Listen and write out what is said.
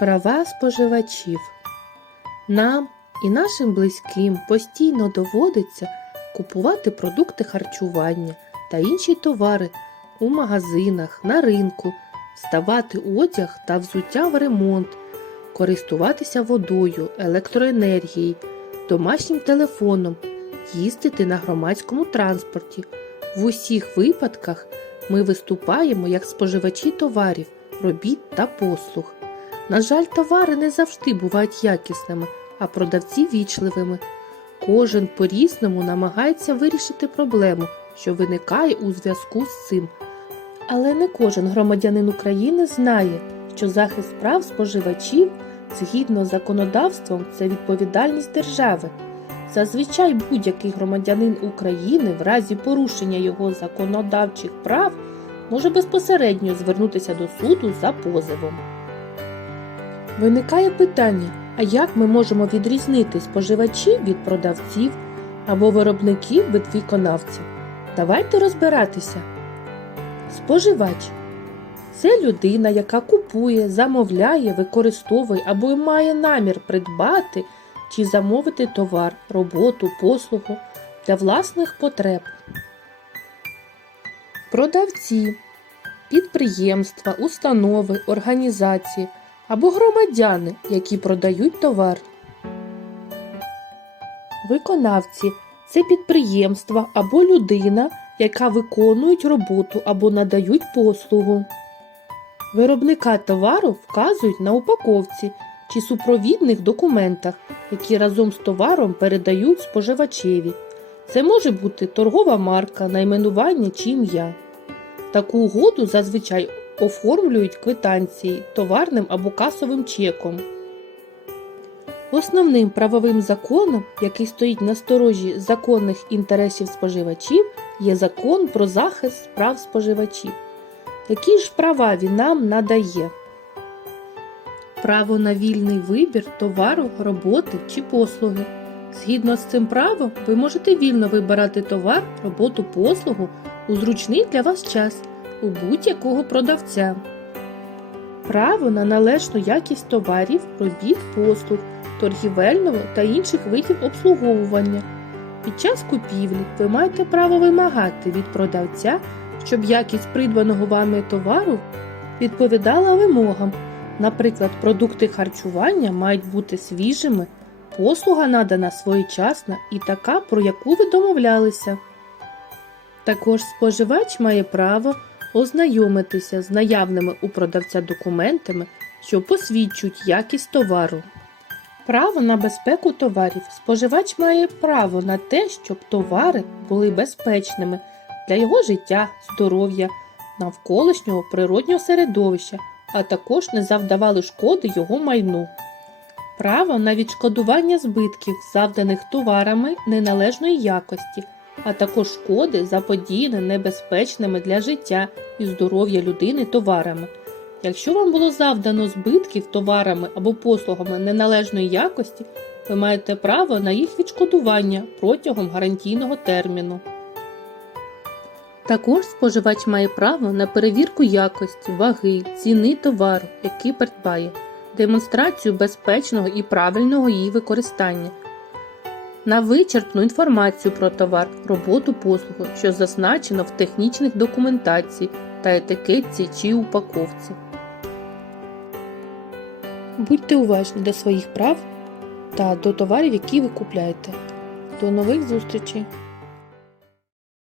Права споживачів. Нам і нашим близьким постійно доводиться купувати продукти харчування та інші товари у магазинах, на ринку, вставати одяг та взуття в ремонт, користуватися водою, електроенергією, домашнім телефоном, їздити на громадському транспорті. В усіх випадках ми виступаємо як споживачі товарів, робіт та послуг. На жаль, товари не завжди бувають якісними, а продавці вічливими. Кожен по-різному намагається вирішити проблему, що виникає у зв'язку з цим. Але не кожен громадянин України знає, що захист прав споживачів згідно з законодавством це відповідальність держави. Зазвичай будь-який громадянин України в разі порушення його законодавчих прав може безпосередньо звернутися до суду за позовом. Виникає питання, а як ми можемо відрізнити споживачів від продавців або виробників від виконавців? Давайте розбиратися. Споживач це людина, яка купує, замовляє, використовує або має намір придбати чи замовити товар, роботу, послугу для власних потреб. Продавці, підприємства, установи, організації або громадяни, які продають товар. Виконавці це підприємства або людина, яка виконують роботу або надають послугу. Виробника товару вказують на упаковці чи супровідних документах, які разом з товаром передають споживачеві. Це може бути торгова марка, найменування чи ім'я. Таку угоду зазвичай оформлюють квитанції товарним або касовим чеком. Основним правовим законом, який стоїть на сторожі законних інтересів споживачів, є закон про захист прав споживачів. Які ж права він нам надає? Право на вільний вибір товару, роботи чи послуги. Згідно з цим правом, ви можете вільно вибирати товар, роботу, послугу у зручний для вас час у будь-якого продавця. Право на належну якість товарів, робіт, послуг, торгівельного та інших видів обслуговування. Під час купівлі ви маєте право вимагати від продавця, щоб якість придбаного вами товару відповідала вимогам. Наприклад, продукти харчування мають бути свіжими, послуга надана своєчасна і така, про яку ви домовлялися. Також споживач має право ознайомитися з наявними у продавця документами, що посвідчують якість товару. Право на безпеку товарів. Споживач має право на те, щоб товари були безпечними для його життя, здоров'я, навколишнього природнього середовища, а також не завдавали шкоди його майну. Право на відшкодування збитків, завданих товарами неналежної якості, а також шкоди, заподіяні небезпечними для життя і здоров'я людини товарами. Якщо вам було завдано збитків товарами або послугами неналежної якості, ви маєте право на їх відшкодування протягом гарантійного терміну. Також споживач має право на перевірку якості, ваги, ціни товару, який придбає, демонстрацію безпечного і правильного її використання, на вичерпну інформацію про товар, роботу послугу, що зазначено в технічних документації та етикетці чи упаковці. Будьте уважні до своїх прав та до товарів, які ви купляєте. До нових зустрічей!